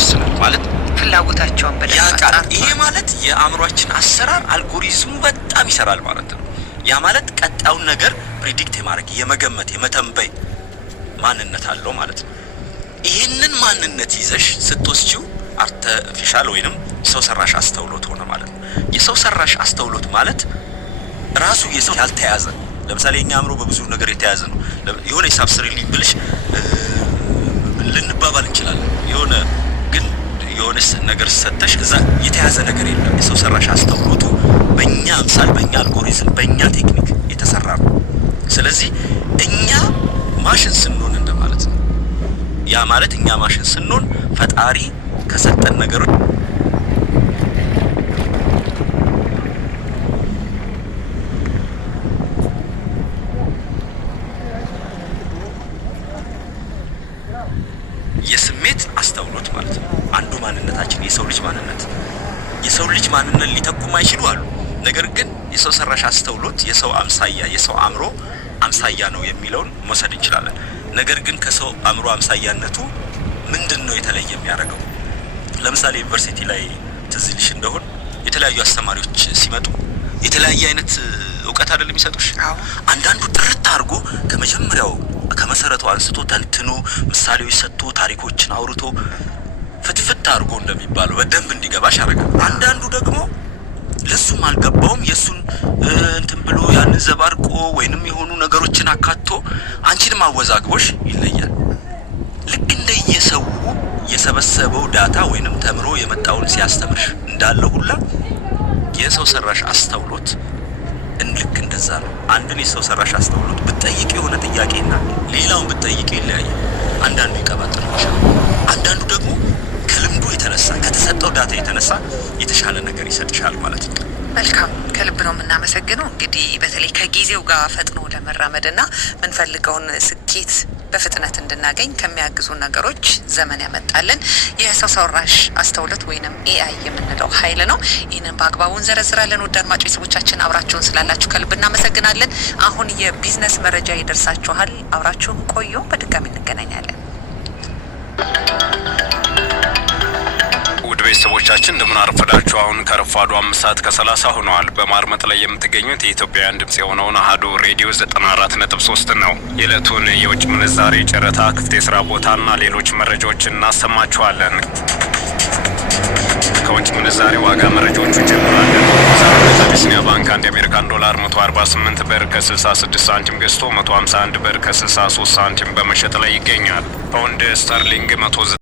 ይወስናል ማለት ፍላጎታቸውን ያቃል። ይሄ ማለት የአእምሮአችን አሰራር አልጎሪዝሙ በጣም ይሰራል ማለት ነው። ያ ማለት ቀጣዩን ነገር ፕሪዲክት የማድረግ የመገመት የመተንበይ ማንነት አለው ማለት ነው። ይሄንን ማንነት ይዘሽ ስትወስጂው አርቲፊሻል ወይንም ሰው ሰራሽ አስተውሎት ሆነ ማለት ነው። የሰው ሰራሽ አስተውሎት ማለት ራሱ የሰው ያልተያዘ ለምሳሌ እኛ አእምሮ በብዙ ነገር የተያዘ ነው። የሆነ ሂሳብ ስሪልኝ ብልሽ ልንባባል እንችላለን። የሆነ ግን የሆነ ነገር ሰተሽ እዛ የተያዘ ነገር የለም። የሰው ሰራሽ አስተውሎቱ በእኛ አምሳል በእኛ አልጎሪዝም በእኛ ቴክኒክ የተሰራ ነው። ስለዚህ እኛ ማሽን ስንሆን እንደማለት ነው። ያ ማለት እኛ ማሽን ስንሆን ፈጣሪ ከሰጠን ነገሮች የስሜት አስተውሎት ማለት ነው። አንዱ ማንነታችን የሰው ልጅ ማንነት ሊተኩም አይችሉ አሉ። ነገር ግን የሰው ሰራሽ አስተውሎት የሰው አምሳያ የሰው አእምሮ አምሳያ ነው የሚለውን መውሰድ እንችላለን። ነገር ግን ከሰው አእምሮ አምሳያነቱ ምንድነው የተለየ የሚያደርገው? ለምሳሌ ዩኒቨርሲቲ ላይ ትዝልሽ እንደሆነ የተለያዩ አስተማሪዎች ሲመጡ የተለያየ አይነት ዕውቀት አይደለም የሚሰጡሽ። አንዳንዱ ጥርት አድርጎ ከመጀመሪያው ከመሰረቱ አንስቶ ተንትኖ ምሳሌዎች ሰጥቶ ታሪኮችን አውርቶ ፍትፍት አድርጎ እንደሚባለው በደንብ እንዲገባሽ ያደርጋል። አንዳንዱ ደግሞ ለሱም አልገባውም የሱን እንትን ብሎ ያን ዘባርቆ ወይንም የሆኑ ነገሮችን አካቶ አንቺንም አወዛግቦሽ ይለያል። ልክ እንደየሰው የሰበሰበው ዳታ ወይንም ተምሮ የመጣውን ሲያስተምርሽ እንዳለ ሁላ የሰው ሰራሽ አስተውሎት ልክ እንደዛ ነው። አንድን የሰው ሰራሽ አስተውሎት ብትጠይቂ የሆነ ጥያቄና ሌላውን ብትጠይቂ ይለያያል። አንዳንዱ ይቀባጥርልሻል፣ አንዳንዱ ደግሞ ከልምዱ የተነሳ ከተሰጠው ዳታ የተነሳ የተሻለ ነገር ይሰጥሻል ማለት ነው። መልካም ከልብ ነው የምናመሰግነው። እንግዲህ በተለይ ከጊዜው ጋር ፈጥኖ ለመራመድና ምንፈልገውን ስኬት በፍጥነት እንድናገኝ ከሚያግዙ ነገሮች ዘመን ያመጣልን የሰው ሰራሽ አስተውሎት ወይንም ኤአይ የምንለው ኃይል ነው። ይህንን በአግባቡ እንዘረዝራለን። ውድ አድማጭ ቤተሰቦቻችን አብራችሁን ስላላችሁ ከልብ እናመሰግናለን። አሁን የቢዝነስ መረጃ ይደርሳችኋል። አብራችሁን ቆዩ። በድጋሚ እንገናኛለን። ውድ ቤተሰቦቻችን እንደምን አረፈዳችሁ። አሁን ከረፋዱ 5:30 ሆነዋል። በማርመጥ ላይ የምትገኙት የኢትዮጵያን ድምጽ የሆነውን አሃዱ ሬዲዮ 94.3 ነው። የዕለቱን የውጭ ምንዛሬ ጨረታ፣ ክፍት የስራ ቦታና ሌሎች መረጃዎችን እናሰማችኋለን። ከውጭ ምንዛሬ ዋጋ መረጃዎቹ ጀምራለን። በአቢሲኒያ ባንክ አንድ የአሜሪካን ዶላር 148 ብር ከ66 ሳንቲም ገዝቶ 151 ብር ከ63 ሳንቲም በመሸጥ ላይ ይገኛል። ፓውንድ ስተርሊንግ